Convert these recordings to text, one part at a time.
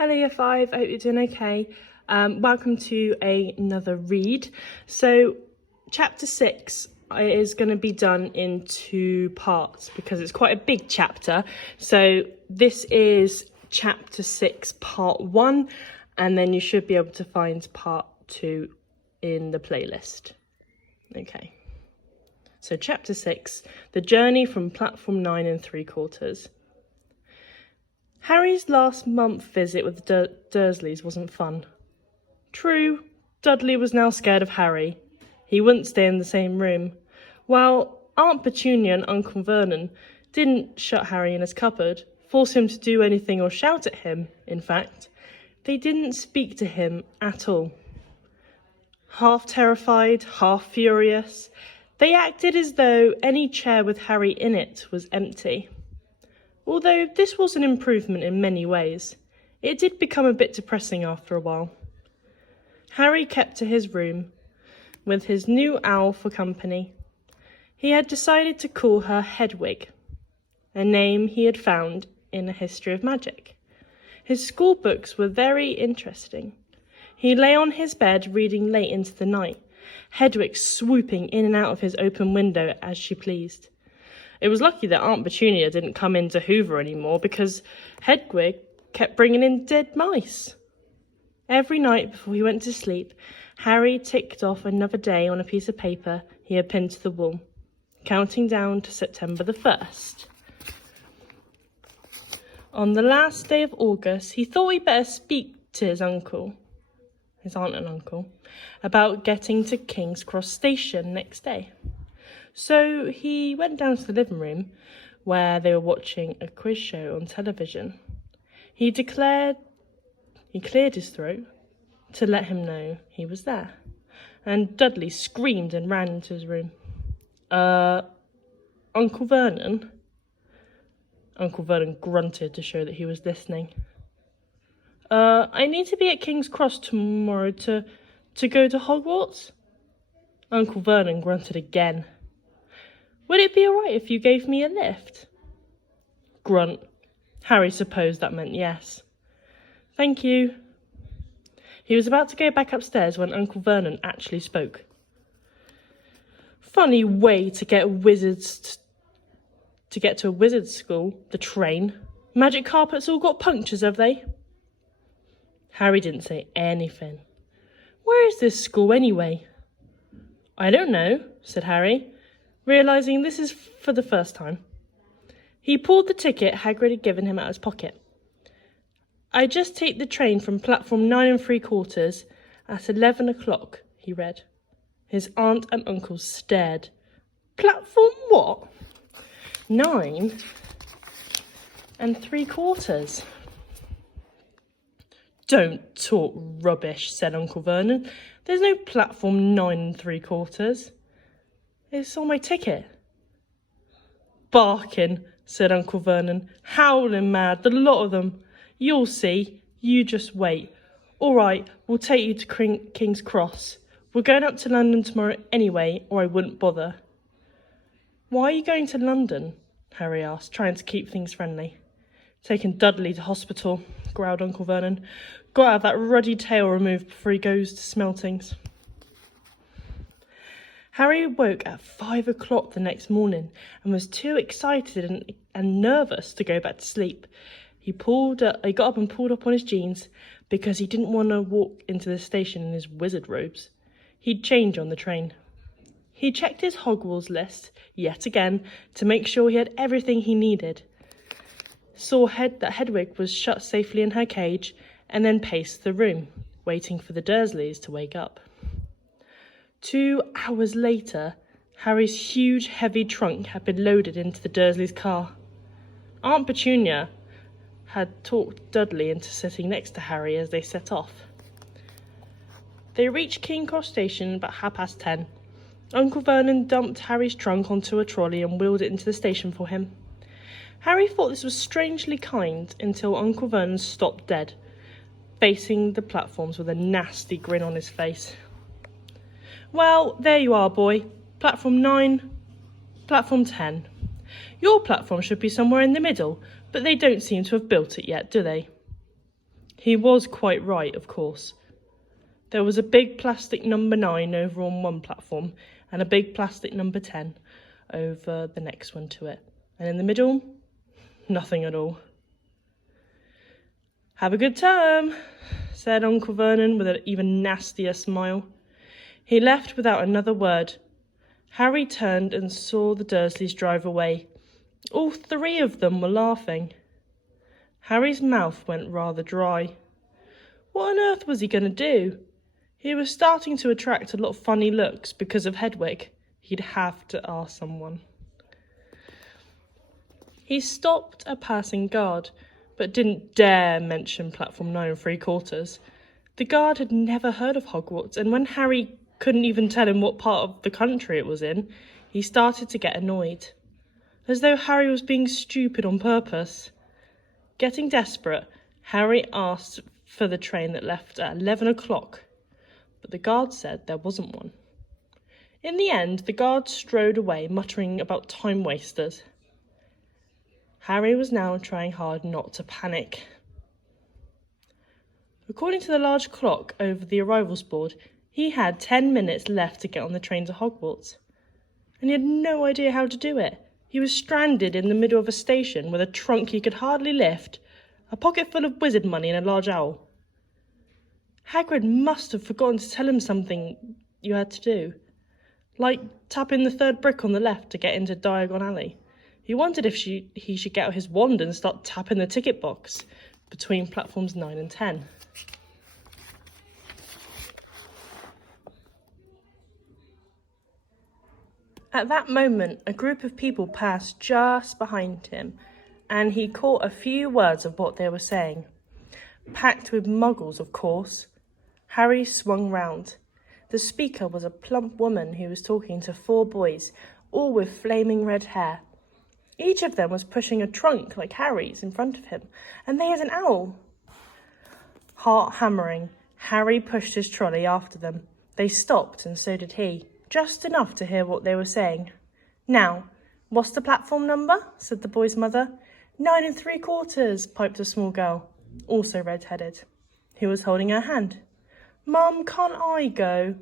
Hello Year 5, I hope you're doing okay. Welcome to another read. So chapter 6 is going to be done in two parts because it's quite a big chapter. So this is chapter 6 part 1 and then you should be able to find part 2 in the playlist. Okay. So chapter 6, the journey from platform 9 3/4. Harry's last month visit with the Dursleys wasn't fun. True, Dudley was now scared of Harry. He wouldn't stay in the same room. While Aunt Petunia and Uncle Vernon didn't shut Harry in his cupboard, force him to do anything or shout at him, in fact, they didn't speak to him at all. Half terrified, half furious, they acted as though any chair with Harry in it was empty. Although this was an improvement in many ways, it did become a bit depressing after a while. Harry kept to his room, with his new owl for company. He had decided to call her Hedwig, a name he had found in a history of magic. His school books were very interesting. He lay on his bed reading late into the night, Hedwig swooping in and out of his open window as she pleased. It was lucky that Aunt Petunia didn't come in to hoover anymore because Hedwig kept bringing in dead mice. Every night before he went to sleep, Harry ticked off another day on a piece of paper he had pinned to the wall, counting down to September the 1st. On the last day of August, he thought he'd better speak to his aunt and uncle, about getting to King's Cross Station next day. So he went down to the living room where they were watching a quiz show on television. He cleared his throat to let him know he was there. And Dudley screamed and ran into his room. Uncle Vernon? Uncle Vernon grunted to show that he was listening. I need to be at King's Cross tomorrow to go to Hogwarts? Uncle Vernon grunted again. Would it be all right if you gave me a lift? Grunt. Harry supposed that meant yes. Thank you. He was about to go back upstairs when Uncle Vernon actually spoke. Funny way to get to a wizard's school, the train. Magic carpets all got punctures, have they? Harry didn't say anything. Where is this school anyway? I don't know, said Harry, realising this is for the first time. He pulled the ticket Hagrid had given him out of his pocket. I just take the train from platform 9 3/4 at 11 o'clock, he read. His aunt and uncle stared. Platform what? 9 3/4. Don't talk rubbish, said Uncle Vernon. There's no platform 9 3/4. It's on my ticket. Barking, said Uncle Vernon. Howling mad, the lot of them. You'll see. You just wait. All right, we'll take you to King's Cross. We're going up to London tomorrow anyway, or I wouldn't bother. Why are you going to London? Harry asked, trying to keep things friendly. Taking Dudley to hospital, growled Uncle Vernon. Got to have that ruddy tail removed before he goes to Smeltings. Harry woke at 5 o'clock the next morning and was too excited and nervous to go back to sleep. He got up and pulled up on his jeans because he didn't want to walk into the station in his wizard robes. He'd change on the train. He checked his Hogwarts list yet again to make sure he had everything he needed. Saw that Hedwig was shut safely in her cage and then paced the room, waiting for the Dursleys to wake up. 2 hours later, Harry's huge, heavy trunk had been loaded into the Dursleys' car. Aunt Petunia had talked Dudley into sitting next to Harry as they set off. They reached King's Cross Station about 10:30. Uncle Vernon dumped Harry's trunk onto a trolley and wheeled it into the station for him. Harry thought this was strangely kind until Uncle Vernon stopped dead, facing the platforms with a nasty grin on his face. Well, there you are, boy. Platform 9, platform 10. Your platform should be somewhere in the middle, but they don't seem to have built it yet, do they? He was quite right, of course. There was a big plastic number 9 over on one platform and a big plastic number 10 over the next one to it. And in the middle, nothing at all. "Have a good term," said Uncle Vernon with an even nastier smile. He left without another word. Harry turned and saw the Dursleys drive away. All 3 of them were laughing. Harry's mouth went rather dry. What on earth was he going to do? He was starting to attract a lot of funny looks because of Hedwig. He'd have to ask someone. He stopped a passing guard, but didn't dare mention platform 9 3/4. The guard had never heard of Hogwarts, and when Harry couldn't even tell him what part of the country it was in, he started to get annoyed. As though Harry was being stupid on purpose. Getting desperate, Harry asked for the train that left at 11 o'clock, but the guard said there wasn't one. In the end, the guard strode away, muttering about time wasters. Harry was now trying hard not to panic. According to the large clock over the arrivals board, he had 10 minutes left to get on the train to Hogwarts. And he had no idea how to do it. He was stranded in the middle of a station with a trunk he could hardly lift, a pocket full of wizard money and a large owl. Hagrid must have forgotten to tell him something you had to do, like tapping the 3rd brick on the left to get into Diagon Alley. He wondered if he should get out his wand and start tapping the ticket box between platforms 9 and 10. At that moment, a group of people passed just behind him, and he caught a few words of what they were saying. Packed with muggles, of course. Harry swung round. The speaker was a plump woman who was talking to 4 boys, all with flaming red hair. Each of them was pushing a trunk like Harry's in front of him, and they had an owl. Heart hammering, Harry pushed his trolley after them. They stopped, and so did he, just enough to hear what they were saying. "Now, what's the platform number?" said the boy's mother. 9 3/4, piped a small girl, also red-headed, who was holding her hand. "Mum, can't I go?"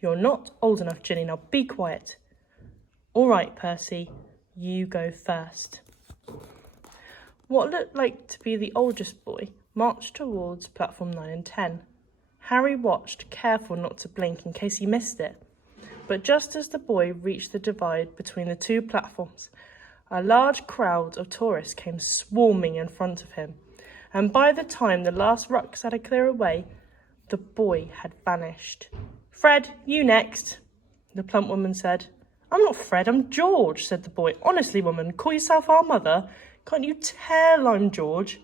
"You're not old enough, Ginny, now be quiet." "All right, Percy, you go first." What looked like to be the oldest boy marched towards platform 9 and 10. Harry watched, careful not to blink in case he missed it. But just as the boy reached the divide between the 2 platforms, a large crowd of tourists came swarming in front of him, and by the time the last rucksack had cleared away, the boy had vanished. "Fred, you next," the plump woman said. "I'm not Fred, I'm George," said the boy. "Honestly, woman, call yourself our mother. Can't you tell I'm George?"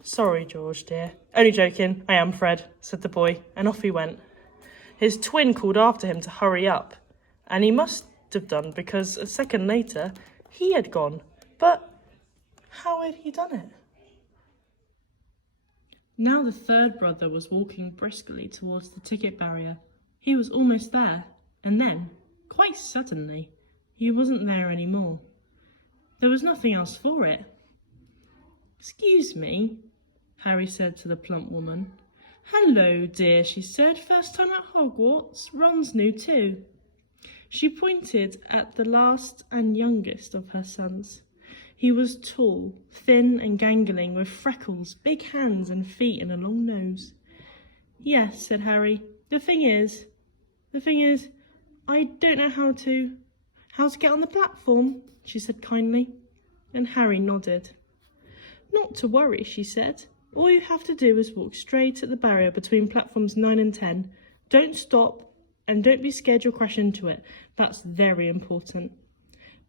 "Sorry, George, dear. Only joking, I am Fred," said the boy, and off he went. His twin called after him to hurry up, and he must have done because a second later he had gone. But how had he done it? Now the 3rd brother was walking briskly towards the ticket barrier. He was almost there, and then, quite suddenly, he wasn't there anymore. There was nothing else for it. "Excuse me," Harry said to the plump woman. "Hello, dear," she said. "First time at Hogwarts? Ron's new too." She pointed at the last and youngest of her sons. He was tall, thin and gangling, with freckles, big hands and feet and a long nose. "Yes," said Harry. The thing is, I don't know how to get on the platform," she said kindly, and Harry nodded. "Not to worry," she said. "All you have to do is walk straight at the barrier between platforms 9 and 10. Don't stop, and don't be scared you'll crash into it. That's very important.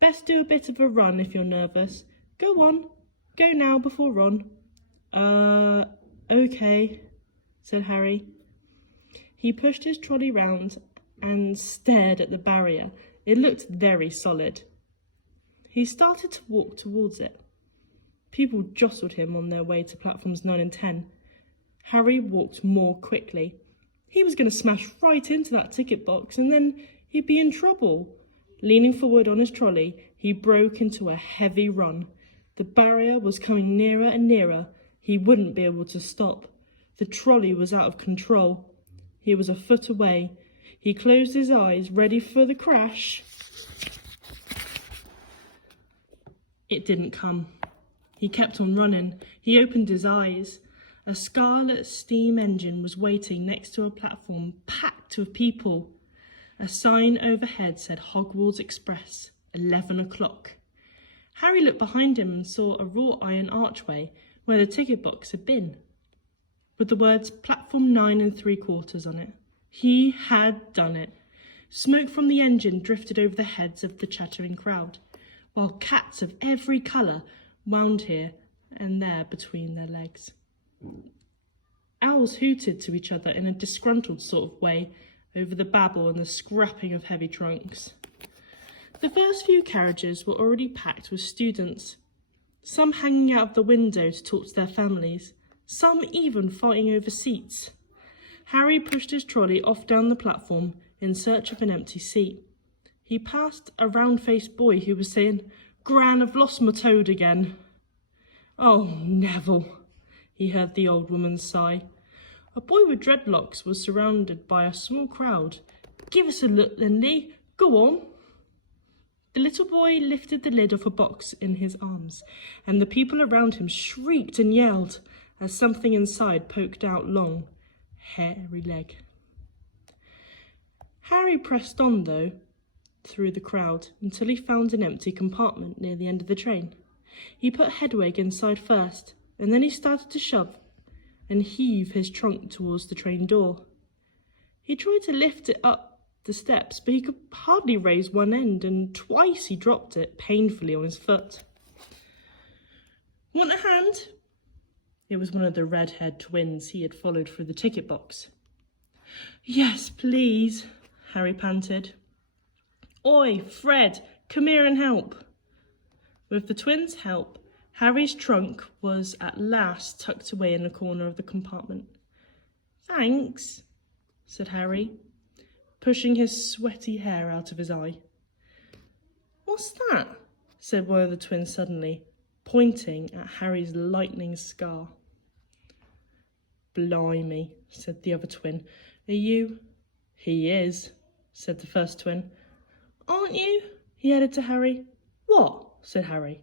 Best do a bit of a run if you're nervous. Go on. Go now before Ron." Okay," said Harry. He pushed his trolley round and stared at the barrier. It looked very solid. He started to walk towards it. People jostled him on their way to platforms 9 and 10. Harry walked more quickly. He was going to smash right into that ticket box and then he'd be in trouble. Leaning forward on his trolley, he broke into a heavy run. The barrier was coming nearer and nearer. He wouldn't be able to stop. The trolley was out of control. He was a foot away. He closed his eyes, ready for the crash. It didn't come. He kept on running. He opened his eyes. A scarlet steam engine was waiting next to a platform packed with people. A sign overhead said Hogwarts Express, 11 o'clock. Harry looked behind him and saw a wrought iron archway where the ticket box had been, with the words platform 9 3/4 on it. He had done it. Smoke from the engine drifted over the heads of the chattering crowd, while cats of every colour wound here and there between their legs. Owls hooted to each other in a disgruntled sort of way over the babble and the scrapping of heavy trunks. The first few carriages were already packed with students, some hanging out of the window to talk to their families, some even fighting over seats. Harry pushed his trolley off down the platform in search of an empty seat. He passed a round-faced boy who was saying, "Gran, I've lost my toad again." "Oh, Neville," he heard the old woman sigh. A boy with dreadlocks was surrounded by a small crowd. "Give us a look, Lindy. Go on." The little boy lifted the lid of a box in his arms, and the people around him shrieked and yelled as something inside poked out long, hairy leg. Harry pressed on, though, through the crowd until he found an empty compartment near the end of the train. He put Hedwig inside first, and then he started to shove and heave his trunk towards the train door. He tried to lift it up the steps, but he could hardly raise one end, and twice he dropped it painfully on his foot. "Want a hand?" It was one of the red-haired twins he had followed through the ticket box. "Yes, please," Harry panted. "Oi, Fred, come here and help." With the twins' help, Harry's trunk was at last tucked away in a corner of the compartment. "Thanks," said Harry, pushing his sweaty hair out of his eye. "What's that?" said one of the twins suddenly, pointing at Harry's lightning scar. "Blimey," said the other twin. "Are you—" "He is," said the first twin. "Aren't you?" he added to Harry. "What?" said Harry.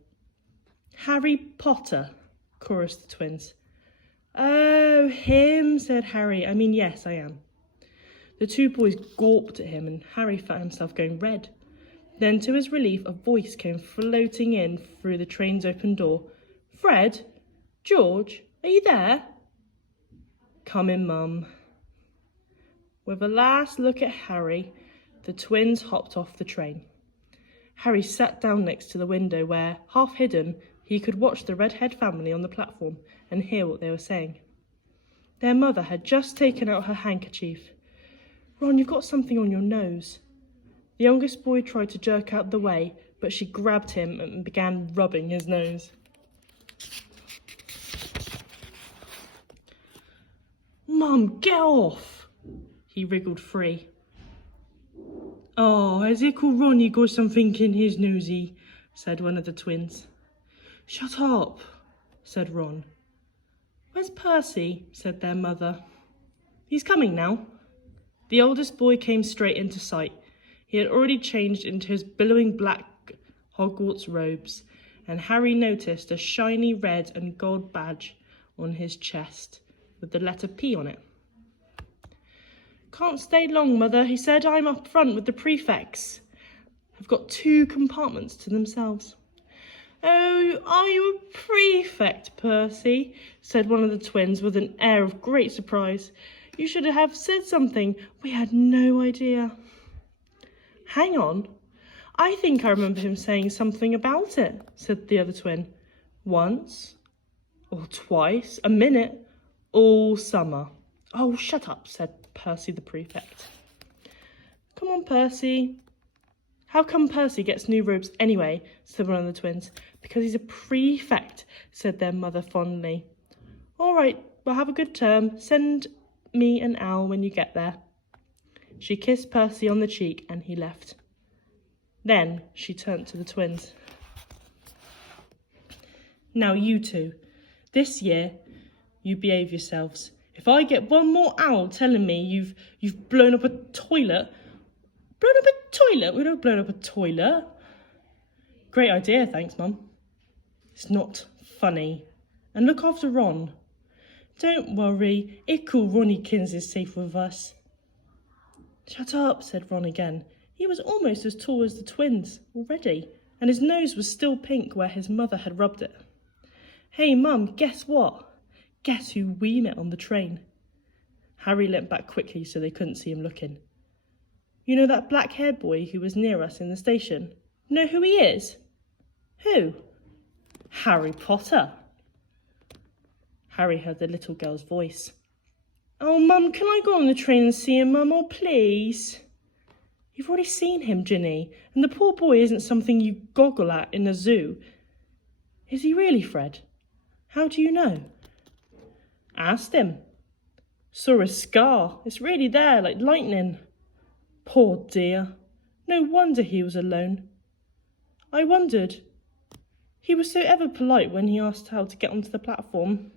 "Harry Potter," chorused the twins. "Oh, him," said Harry. Yes, I am." The two boys gawped at him, and Harry felt himself going red. Then, to his relief, a voice came floating in through the train's open door. "Fred? George? Are you there?" "Come in, Mum." With a last look at Harry, the twins hopped off the train. Harry sat down next to the window where, half hidden, he could watch the red-haired family on the platform and hear what they were saying. Their mother had just taken out her handkerchief. "Ron, you've got something on your nose." The youngest boy tried to jerk out the way, but she grabbed him and began rubbing his nose. "Mum, get off!" He wriggled free. "Oh, has Ickle Ronnie got something in his nosy?" said one of the twins. "Shut up," said Ron. "Where's Percy?" said their mother. "He's coming now." The oldest boy came straight into sight. He had already changed into his billowing black Hogwarts robes, and Harry noticed a shiny red and gold badge on his chest with the letter P on it. "Can't stay long, Mother," he said. "I'm up front with the prefects. I've got 2 compartments to themselves." "Oh, are you a prefect, Percy?" said one of the twins with an air of great surprise. "You should have said something. We had no idea." "Hang on. I think I remember him saying something about it," said the other twin. "Once, or twice, a minute, all summer." "Oh, shut up," said Percy the prefect. "Come on, Percy." "How come Percy gets new robes anyway?" said one of the twins. "Because he's a prefect," said their mother fondly. "All right, well, have a good term. Send me an owl when you get there." She kissed Percy on the cheek and he left. Then she turned to the twins. "Now you two, this year You behave yourselves. If I get one more owl telling me you've blown up a toilet... Blown up a toilet? We don't blown up a toilet. Great idea, thanks, Mum. It's not funny. And look after Ron. Don't worry, Ickle Ronnykins is safe with us. Shut up, said Ron again. He was almost as tall as the twins already, and his nose was still pink where his mother had rubbed it. Hey, Mum, guess what? Guess who we met on the train? Harry leant back quickly so they couldn't see him looking. You know that black-haired boy who was near us in the station? Know who he is? Who? Harry Potter. Harry heard the little girl's voice. Oh, Mum, can I go on the train and see him, Mum? Oh, please. You've already seen him, Ginny, and the poor boy isn't something you goggle at in a zoo. Is he really, Fred? How do you know? Asked him. Saw a scar. It's really there, like lightning. Poor dear. No wonder he was alone. I wondered. He was so ever polite when he asked how to get onto the platform.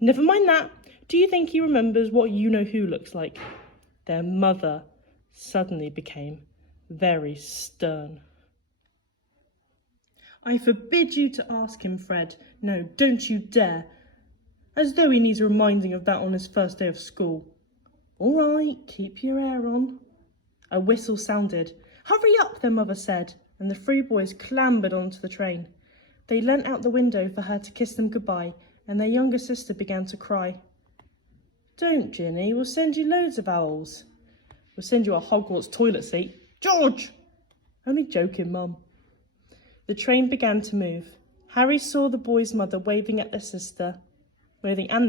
Never mind that. Do you think he remembers what you-know-who looks like? Their mother suddenly became very stern. I forbid you to ask him, Fred. No, don't you dare. As though he needs reminding of that on his first day of school. All right, keep your air on. A whistle sounded. Hurry up, their mother said, and the three boys clambered onto the train. They leant out the window for her to kiss them goodbye, and their younger sister began to cry. Don't, Ginny, we'll send you loads of owls. We'll send you a Hogwarts toilet seat. George! Only joking, Mum. The train began to move. Harry saw the boys' mother waving and their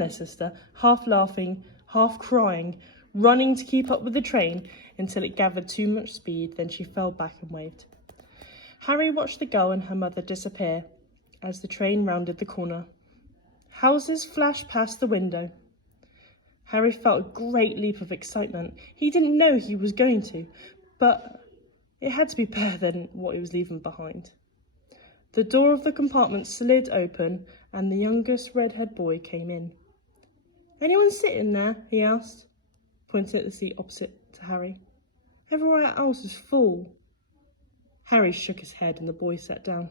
sister, half laughing, half crying, running to keep up with the train until it gathered too much speed, then she fell back and waved. Harry watched the girl and her mother disappear as the train rounded the corner. Houses flashed past the window. Harry felt a great leap of excitement. He didn't know he was going to, but it had to be better than what he was leaving behind. The door of the compartment slid open and the youngest red-haired boy came in. Anyone sitting there? He asked, pointing at the seat opposite to Harry. Everywhere else is full. Harry shook his head and the boy sat down.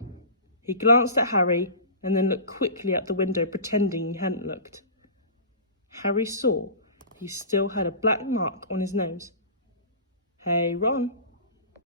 He glanced at Harry and then looked quickly out the window, pretending he hadn't looked. Harry saw he still had a black mark on his nose. Hey, Ron,